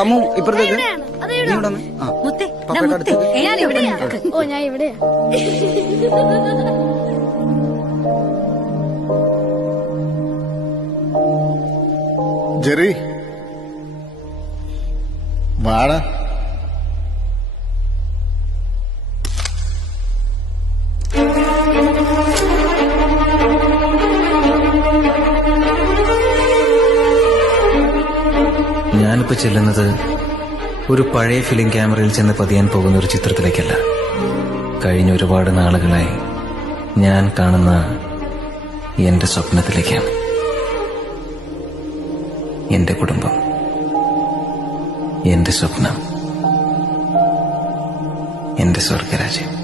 അമ്മു ഇപ്പഴത്തേക്ക് ഓ ഞാൻ ഇവിടെ ജെറി വാടാ. ഞാനിപ്പോ ചെല്ലുന്നത് ഒരു പഴയ ഫിലിം ക്യാമറയിൽ ചെന്ന് പതിയാൻ പോകുന്ന ഒരു ചിത്രത്തിലേക്കല്ല. കഴിഞ്ഞ ഒരുപാട് നാളുകളായി ഞാൻ കാണുന്ന എന്റെ സ്വപ്നത്തിലേക്കാണ്. എന്റെ കുടുംബം, എന്റെ സ്വപ്നം, എന്റെ സ്വർഗരാജ്യം.